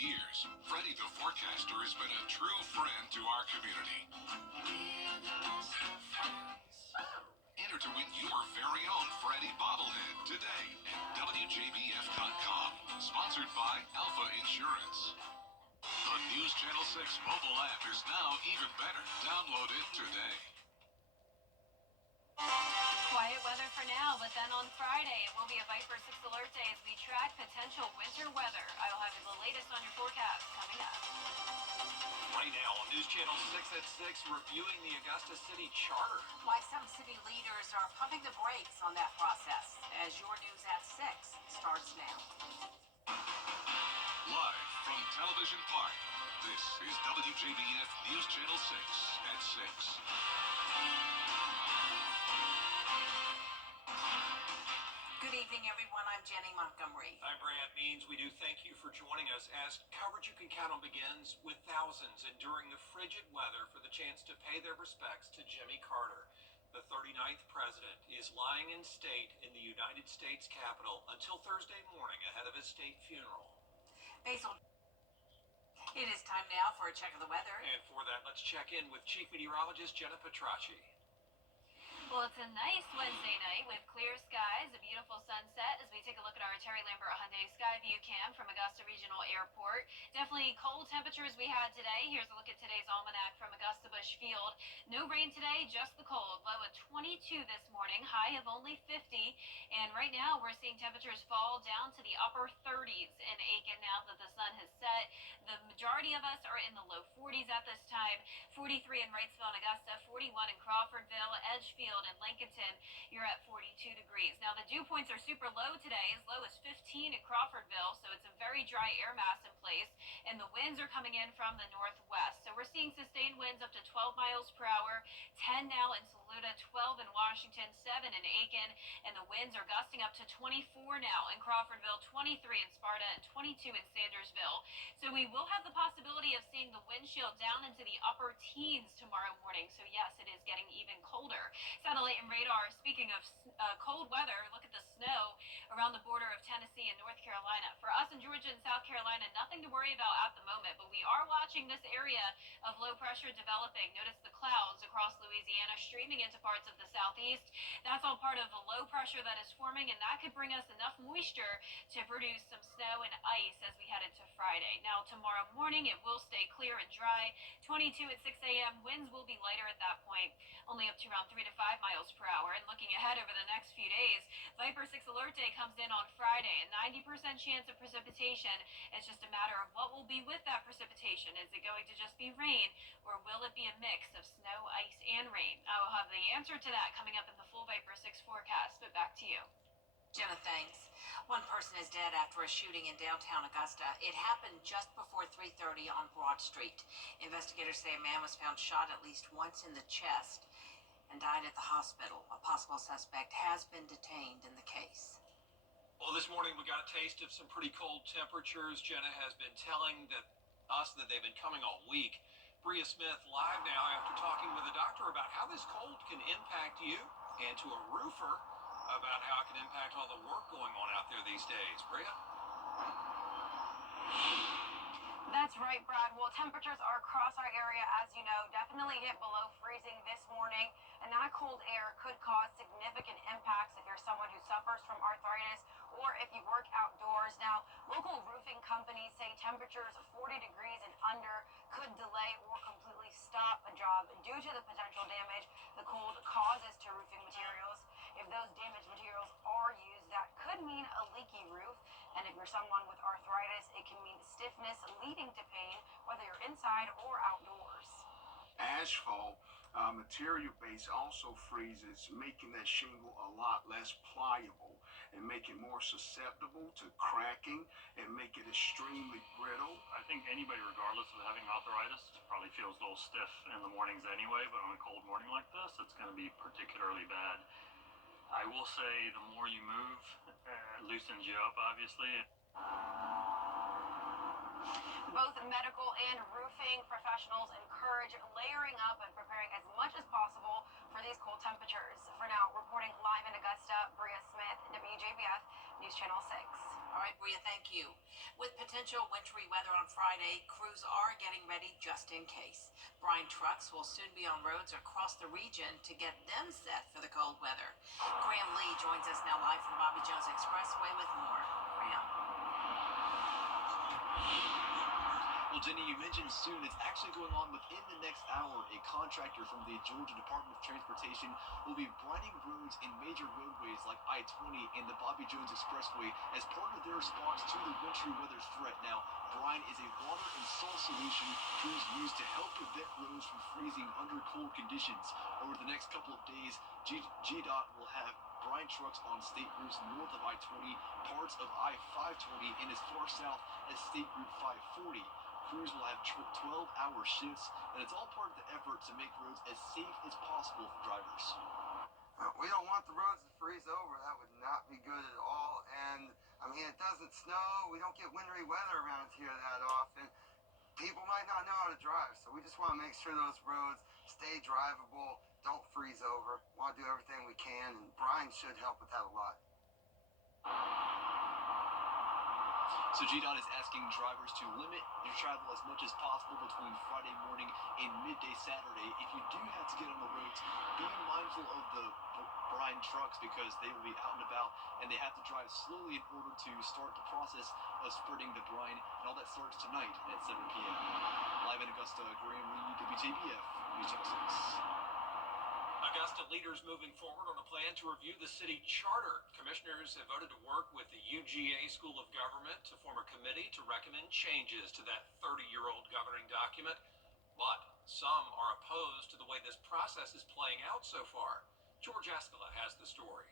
years, Freddie the Forecaster has been a true friend to our community. Enter to win your very own Freddie bobblehead today at WJBF.com. Sponsored by Alpha Insurance. The News Channel 6 mobile app is now even better. Download it today. Quiet weather for now, but then on Friday it will be a Viper 6 alert day as we track potential winter weather. I will have the latest on your forecast coming up. Right now on News Channel 6 at 6, reviewing the Augusta City Charter. Why some city leaders are pumping the brakes on that process as your News at 6 starts now. Live from Television Park, this is WJBF News Channel 6 at 6. Good evening, everyone. I'm Jenny Montgomery. I'm Brant Means. We do thank you for joining us as coverage you can count on begins with thousands enduring the frigid weather for the chance to pay their respects to Jimmy Carter. The 39th president is lying in state in the United States Capitol until Thursday morning ahead of his state funeral. Basil, it is time now for a check of the weather. And for that, let's check in with Chief Meteorologist Jenna Petracci. Well, it's a nice Wednesday night with clear skies, a beautiful sunset as we take a look at our Terry Lambert Hyundai Sky View Cam from Augusta Regional Airport. Definitely cold temperatures we had today. Here's a look at today's almanac from Augusta Busch Field. No rain today, just the cold. Low at 22 this morning, high of only 50. And right now we're seeing temperatures fall down to the upper 30s in Aiken now that the sun has set. The majority of us are in the low 40s at this time. 43 in Wrightsville and Augusta, 41 in Crawfordville, Edgefield, and Lincolnton, you're at 42 degrees. Now, the dew points are super low today, as low as 15 in Crawfordville, so it's a very dry air mass in place, and the winds are coming in from the northwest. So we're seeing sustained winds up to 12 miles per hour, 10 now in Saluda, 12 in Washington, 7 in Aiken, and the winds are gusting up to 24 now in Crawfordville, 23 in Sparta, and 22 in Sandersville. So we will have the possibility of seeing the windshield down into the upper teens tomorrow morning. So yes, it is getting even colder. Satellite and radar, speaking of cold weather, look at the snow around the border of Tennessee and North Carolina. For us in Georgia and South Carolina, nothing to worry about at the moment, but we are watching this area of low pressure developing. Notice the clouds across Louisiana streaming into parts of the southeast. That's all part of the low pressure that is forming, and that could bring us enough moisture to produce some snow and ice as we head into Friday. Now, tomorrow morning, it will stay clear and dry. 22 at 6 a.m. Winds will be lighter at that point, only up to around 3 to 5 miles per hour. And looking ahead over the next few days, Viper 6 alert day comes in on Friday, a 90% chance of precipitation. It's just a matter of what will be with that precipitation. Is it going to just be rain, or will it be a mix of snow, ice, and rain? I will have the answer to that coming up in the full Viper 6 forecast, but back to you. Jenna, thanks. One person is dead after a shooting in downtown Augusta. It happened just before 3:30 on Broad Street. Investigators say a man was found shot at least once in the chest and died at the hospital. A possible suspect has been detained in the case. Well, this morning we got a taste of some pretty cold temperatures. Jenna has been telling us that they've been coming all week. Bria Smith live now after talking with a doctor about how this cold can impact you, and to a roofer about how it can impact all the work going on out there these days. Bria? That's right, Brad. Well, temperatures are across our area, as you know, definitely hit below freezing this morning, and that cold air could cause significant impacts if you're someone who suffers from arthritis or if you work outdoors. Now, local roofing companies say temperatures 40 degrees and under could delay or completely stop a job due to the potential damage the cold causes to roofing materials. If those damaged materials are used, that could mean a leaky roof. And if you're someone with arthritis, it can mean stiffness leading to pain, whether you're inside or outdoors. Asphalt material base also freezes, making that shingle a lot less pliable and make it more susceptible to cracking and make it extremely brittle. I think anybody, regardless of having arthritis, probably feels a little stiff in the mornings anyway, but on a cold morning like this, it's going to be particularly bad. I will say the more you move, it loosens you up, obviously. Both medical and roofing professionals encourage layering up and preparing as much as possible for these cold temperatures. For now, reporting live in Augusta, Bria Smith, WJBF News Channel 6. All right, Bria, thank you. With potential wintry weather on Friday, crews are getting ready just in case. Brine trucks will soon be on roads across the region to get them set for the cold weather. Graham Lee joins us now live from Bobby Jones Expressway with more. Graham. Well, Jenny, you mentioned soon. It's actually going on within the next hour. A contractor from the Georgia Department of Transportation will be brining roads in major roadways like I-20 and the Bobby Jones Expressway as part of their response to the wintry weather threat. Now, brine is a water and salt solution crews use to help prevent roads from freezing under cold conditions. Over the next couple of days, GDOT will have brine trucks on state routes north of I-20, parts of I-520, and as far south as State Route 540. Crews will have 12-hour shifts, and it's all part of the effort to make roads as safe as possible for drivers. We don't want the roads to freeze over. That would not be good at all. And, I mean, it doesn't snow. We don't get wintry weather around here that often. People might not know how to drive, so we just want to make sure those roads stay drivable, don't freeze over. We want to do everything we can, and brine should help with that a lot. So GDOT is asking drivers to limit your travel as much as possible between Friday morning and midday Saturday. If you do have to get on the roads, be mindful of the brine trucks because they will be out and about and they have to drive slowly in order to start the process of spreading the brine. And all that starts tonight at 7 p.m. Live in Augusta, Graham Lee, WJBF, News Channel 6. Augusta leaders moving forward on a plan to review the city charter. Commissioners have voted to work with the UGA School of Government to form a committee to recommend changes to that 30-year-old governing document. But some are opposed to the way this process is playing out so far. George Escala has the story.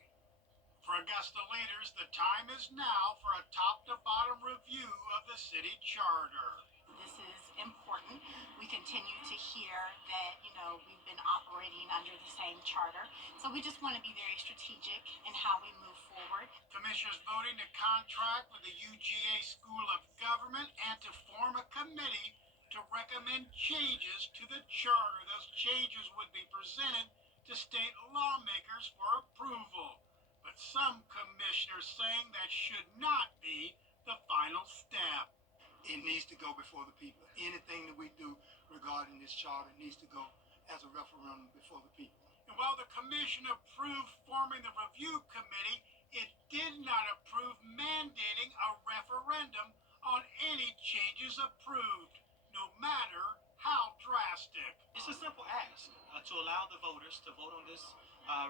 For Augusta leaders, the time is now for a top-to-bottom review of the city charter. This is important. We continue to hear that, we've been operating under the same charter. So we just want to be very strategic in how we move forward. Commissioners voting to contract with the UGA School of Government and to form a committee to recommend changes to the charter. Those changes would be presented to state lawmakers for approval. But some commissioners saying that should not be the final step. It needs to go before the people. Anything that we do regarding this charter needs to go as a referendum before the people. And while the commission approved forming the review committee, it did not approve mandating a referendum on any changes approved, no matter how drastic. It's a simple ask to allow the voters to vote on this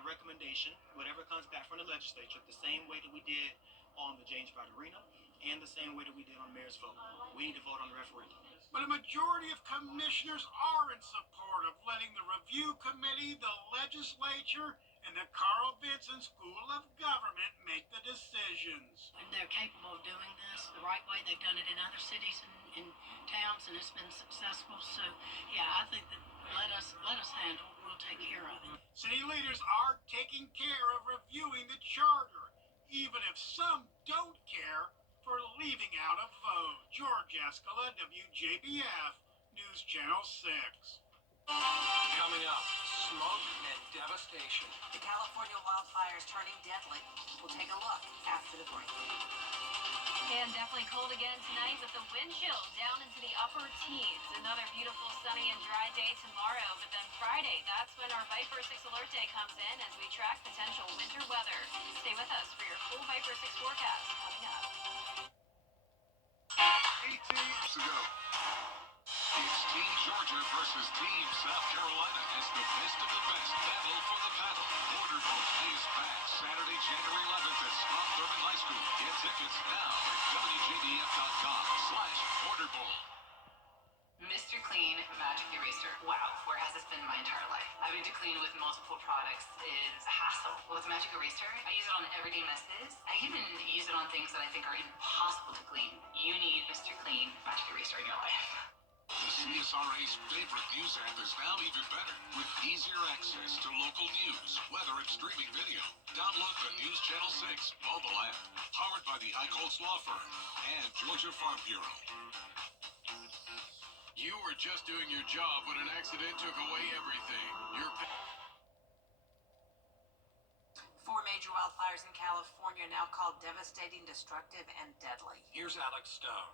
recommendation, whatever comes back from the legislature, the same way that we did on the James Brown Arena and the same way that we did on mayor's vote. We need to vote on the referendum. But a majority of commissioners are in support of letting the review committee, the legislature, and the Carl Vinson School of Government make the decisions. And they're capable of doing this the right way. They've done it in other cities and towns, and it's been successful. So, yeah, I think that let us handle. We'll take care of it. City leaders are taking care of reviewing the charter, even if some don't care for leaving out a vote. George Escala, WJBF, News Channel 6. Coming up, smoke and devastation. The California wildfires turning deadly. We'll take a look after the break. And definitely cold again tonight, but the wind chill down into the upper teens. Another beautiful sunny and dry day tomorrow, but then Friday, that's when our Viper 6 alert day comes in as we track potential winter weather. Stay with us for your full Viper 6 forecast coming up. 18 years ago. It's Team Georgia versus Team South Carolina as the best of the best battle for the paddle. Border Bowl is back Saturday, January 11th at Scott Thurman High School. Get tickets now at WJBF.com/Border Bowl. Mr. Clean Magic Eraser. Wow, where has this been my entire life? Having to clean with multiple products is a hassle. With Magic Eraser, I use it on everyday messes. I even use it on things that I think are impossible to clean. You need Mr. Clean Magic Eraser in your life. The CSRA's favorite news app is now even better with easier access to local news, weather, and streaming video. Download the News Channel 6 mobile app, powered by the Eichholz Law Firm and Georgia Farm Bureau. You were just doing your job when an accident took away everything. Four major wildfires wildfires in California now called devastating, destructive, and deadly. Here's Alex Stone.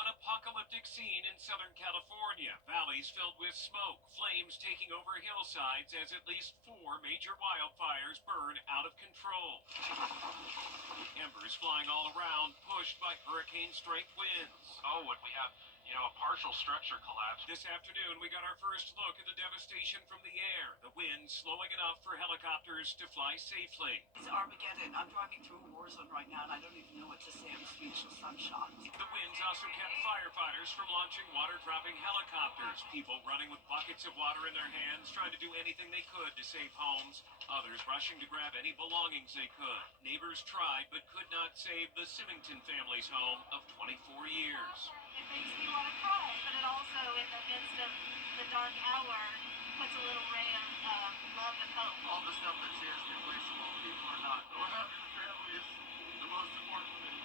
An apocalyptic scene in Southern California. Valleys filled with smoke, flames taking over hillsides as at least 4 major wildfires burn out of control. Embers flying all around, pushed by hurricane-strength winds. Oh, and we have, a partial structure collapse. This afternoon, we got our first look at the devastation from the air. The wind slowing enough for helicopters to fly safely. It's Armageddon. I'm driving through a war zone right now, and I don't even know what to say. I'm speechless. I'm shocked. The winds also kept firefighters from launching water-dropping helicopters. People running with buckets of water in their hands, trying to do anything they could to save homes. Others rushing to grab any belongings they could. Neighbors tried, but could not save the Symington family's home of 24 years. It makes me want to cry, but it also, in the midst of the dark hour, puts a little ray of love and hope. All the stuff that's here is replaceable. People are not. What happened to family is the most important thing.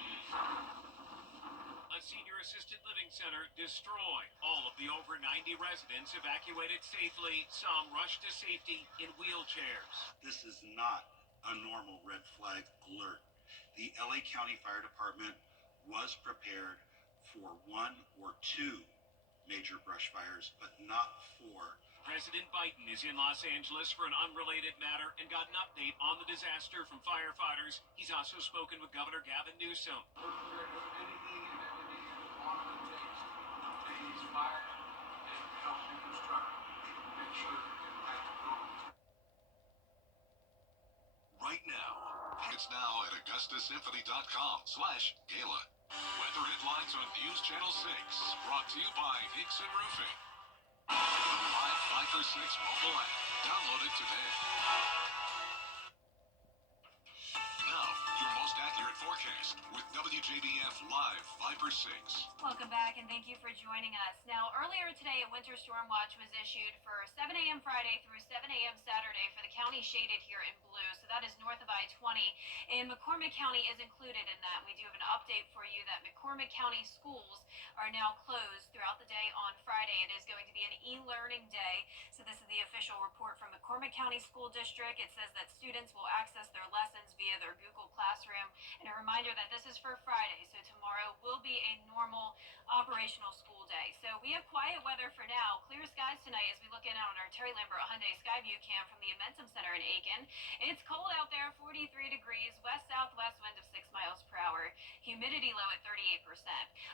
A senior assisted living center destroyed. All of the over 90 residents evacuated safely. Some rushed to safety in wheelchairs. This is not a normal red flag alert. The LA County Fire Department was prepared for 1 or 2 major brush fires, but not 4. President Biden is in Los Angeles for an unrelated matter and got an update on the disaster from firefighters. He's also spoken with Governor Gavin Newsom. We're prepared to do anything and everything it takes to take these fires and help reconstruct and make sure that we get back to normal. Right now. It's now at AugustaSymphony.com/gala. Weather headlines on News Channel 6. Brought to you by Nixon Roofing. The live 5 for 6 mobile app. Download it today. Now, your most accurate forecast with WJBF Live 5 for 6. Welcome back, and thank you for joining us. Now, earlier today, a winter storm watch was issued for 7 a.m. Friday through 7 a.m. Saturday for the county shaded here in blue. So that is north of I-20, and McCormick County is included in that. We do have an update for you that McCormick County schools are now closed throughout the day on Friday. It is going to be an e-learning day. So this is the official report from McCormick County School District. It says that students will access their lessons via their Google Classroom. And a reminder that this is for Friday, so tomorrow will be a normal operational school day. So we have quiet weather for now. Clear skies tonight as we look in on our Terry Lambert Hyundai Skyview cam from the Amentum Center in Aiken. It's cold out there, 43 degrees, west-southwest wind of 6 miles per hour. Humidity low at 38%.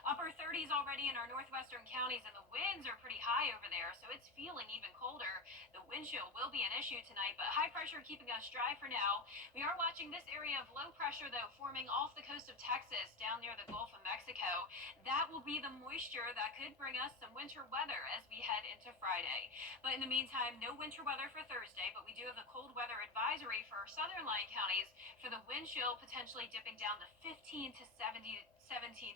Upper 30s already in our northwestern counties, and the winds are pretty high over there, so it's feeling even colder. The wind chill will be an issue tonight, but high pressure keeping us dry for now. We are watching this area of low pressure, though, forming off the coast of Texas down near the Gulf of Mexico. That will be the moisture that could bring us some winter weather as we head into Friday. But in the meantime, no winter weather for Thursday, but we do have a cold weather advisory for our southern line counties for the wind chill potentially dipping down to 15 to 17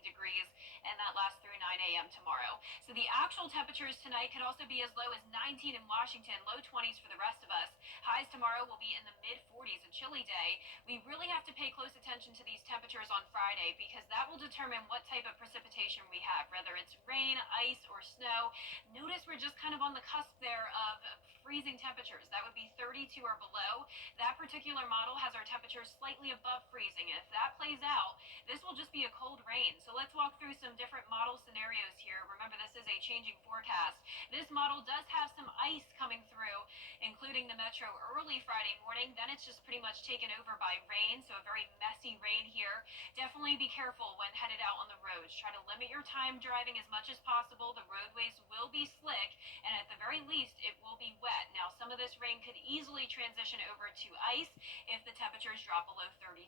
degrees, and that lasts through 9 a.m. tomorrow. So the actual temperatures tonight could also be as low as 19 in Washington, low 20s for the rest of us. Highs tomorrow will be in the mid-40s, a chilly day. We really have to pay close attention to these temperatures on Friday because that will determine what type of precipitation we have, whether it's rain, ice, or snow. Notice we're just kind of on the cusp there of freezing temperatures. That would be 32 or below. That particular model has our temperatures slightly above freezing, and if that plays out, this will just be a cold rain. So let's walk through some different model scenarios here. Remember, this is a changing forecast. This model does have some ice coming through, including the metro early Friday morning. Then it's just pretty much taken over by rain, so a very messy rain here. Definitely be careful when headed out on the roads. Try to limit your time driving as much as possible. The roadways will be slick, and at the very least, it will be wet. Now, some of this rain could easily transition over to ice if the temperatures drop below 32.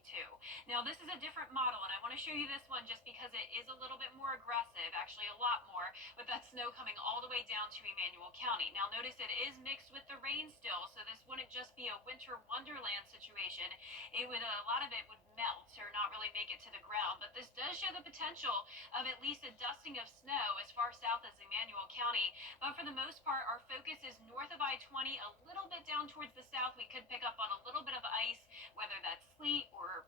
Now, this is a different model, and I want to show you this one just because it is a little bit more aggressive, actually a lot more, with that snow coming all the way down to Emmanuel County. Now, notice it is mixed with the rain still, so this wouldn't just be a winter wonderland situation. It would, a lot of it would melt or not really make it to the ground, but this does show the potential of at least a dusting of snow as far south as Emmanuel County. But for the most part, our focus is north of I-20, a little bit down towards the south. We could pick up on a little bit of ice, whether that's sleet or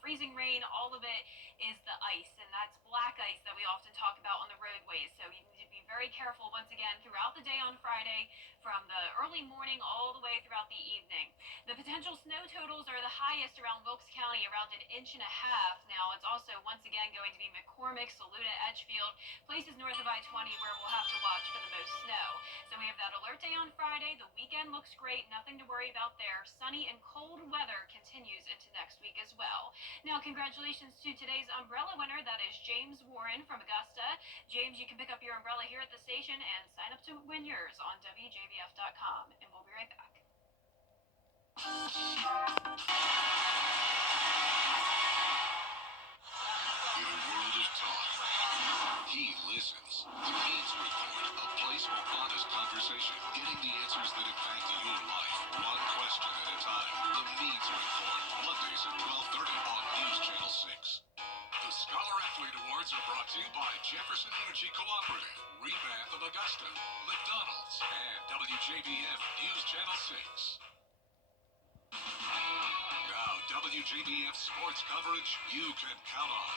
freezing rain. All of it is the ice, and that's black ice that we often talk about on the roadways. So you need to be very careful once again throughout the day on Friday, from the early morning all the way throughout the evening. The potential snow totals are the highest around Wilkes County, around 1.5 inches. Now, it's also once again going to be McCormick, Saluda, Edgefield, places north of I-20 where we'll have to watch for the most snow. So we have that alert day on Friday. The weekend looks great, nothing to worry about there. Sunny and cold weather continues into next week as well. Now, congratulations to today's umbrella winner. That is James Warren from Augusta. James, you can pick up your umbrella here at the station and sign up to win yours on WJBF.com. And we'll be right back. The world of talk. He listens. The Needs Report, a place for honest conversation, getting the answers that impact your life, one question at a time. The Needs Report, Mondays at 12:30 on News Channel 6. The Scholar Athlete Awards are brought to you by Jefferson Energy Cooperative, Rebath of Augusta, McDonald's, and WJBF News Channel 6. Now, WJBF sports coverage you can count on.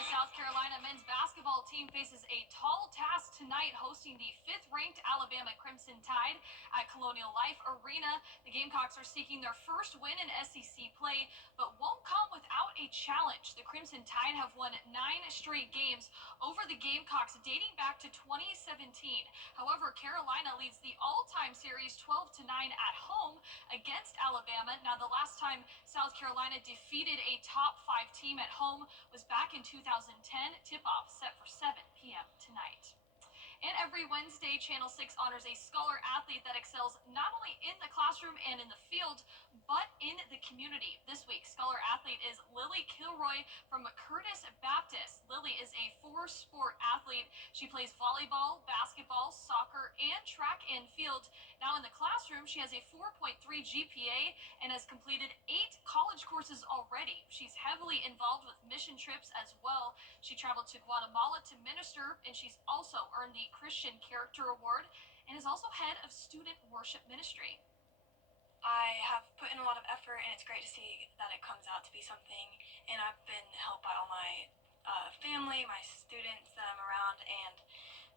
The South Carolina men's basketball team faces a tall task tonight, hosting the 5th-ranked Alabama Crimson Tide at Colonial Life Arena. The Gamecocks are seeking their first win in SEC play, but won't come without a challenge. The Crimson Tide have won 9 straight games over the Gamecocks dating back to 2017. However, Carolina leads the all-time series 12-9 at home against Alabama. Now, the last time South Carolina defeated a top 5 team at home was back in 2010. Tip-off set for 7 p.m. tonight. And every Wednesday, Channel 6 honors a scholar athlete that excels not only in the classroom and in the field, but in the community. This week, scholar athlete is Lily Kilroy from Curtis Baptist. Lily is a 4-sport athlete. She plays volleyball, basketball, soccer, and track and field. Now in the classroom, she has a 4.3 GPA and has completed 8 college courses already. She's heavily involved with mission trips as well. She traveled to Guatemala to minister, and she's also earned the Christian Character Award and is also head of student worship ministry. I have put in a lot of effort, and it's great to see that it comes out to be something. And I've been helped by all my family, my students that I'm around, and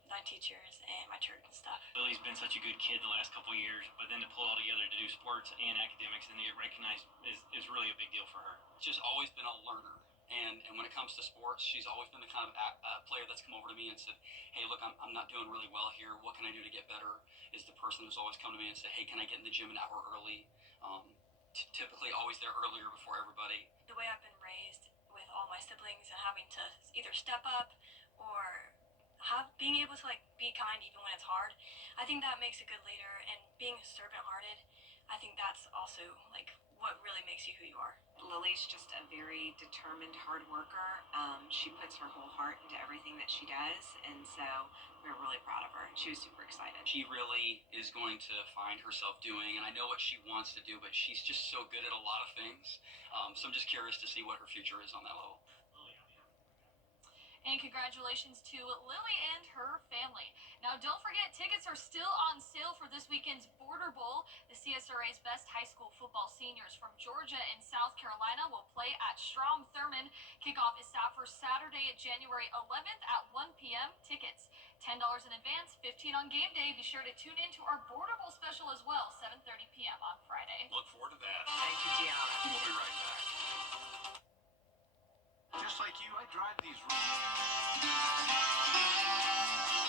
my teachers and my church and stuff. Lily's been such a good kid the last couple of years, but then to pull all together to do sports and academics and to get recognized is really a big deal for her. She's always been a learner. And when it comes to sports, she's always been the kind of player that's come over to me and said, hey, look, I'm not doing really well here. What can I do to get better? Is the person who's always come to me and said, hey, can I get in the gym an hour early? Typically always there earlier before everybody. The way I've been raised with all my siblings and having to either step up or being able to be kind even when it's hard, I think that makes a good leader. And being servant-hearted, I think that's also what really makes you who you are. Lily's just a very determined hard worker. She puts her whole heart into everything that she does, and so we're really proud of her. She was super excited. She really is going to find herself doing, and I know what she wants to do, but she's just so good at a lot of things. So I'm just curious to see what her future is on that level. And congratulations to Lily and her family. Now, don't forget, tickets are still on sale for this weekend's Border Bowl. The CSRA's best high school football seniors from Georgia and South Carolina will play at Strom Thurmond. Kickoff is set for Saturday, January 11th at 1 p.m. Tickets, $10 in advance, $15 on game day. Be sure to tune in to our Border Bowl special as well, 7:30 p.m. on Friday. Look forward to that. Thank you, Gianna. We'll be right back. Just like you, I drive these roads.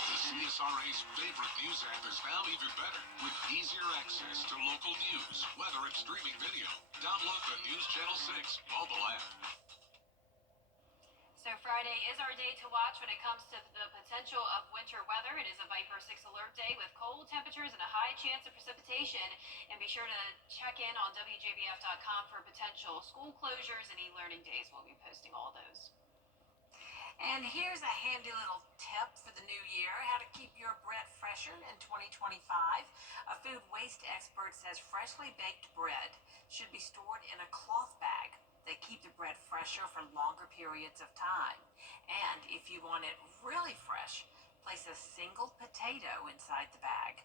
The CSRA's favorite news app is now even better with easier access to local news, weather, and streaming video. Download the News Channel 6 mobile app. So Friday is our day to watch when it comes to the potential of winter weather. It is a Viper 6 alert day with cold temperatures and a high chance of precipitation. And be sure to check in on WJBF.com for potential school closures and e-learning days. We'll be posting all those. And here's a handy little tip for the new year, how to keep your bread fresher in 2025. A food waste expert says freshly baked bread should be stored in a cloth bag. They keep the bread fresher for longer periods of time. And if you want it really fresh, Place a single potato inside the bag.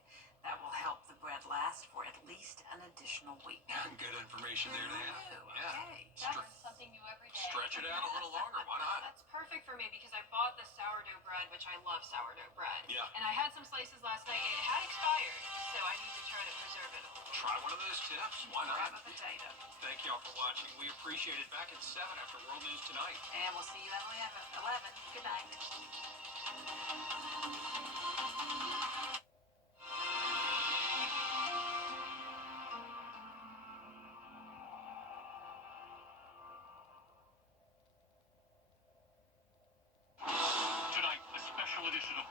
That will help the bread last for at least an additional week. Good information there to have. Okay. That's something new every day. Stretch it out a little longer. Why not? That's perfect for me because I bought the sourdough bread, which I love sourdough bread. Yeah. And I had some slices last night. It had expired, so I need to try to preserve it a little. Try one of those tips. Why not? Grab a potato. Thank y'all for watching. We appreciate it. Back at 7 after World News Tonight. And we'll see you at 11. Good night.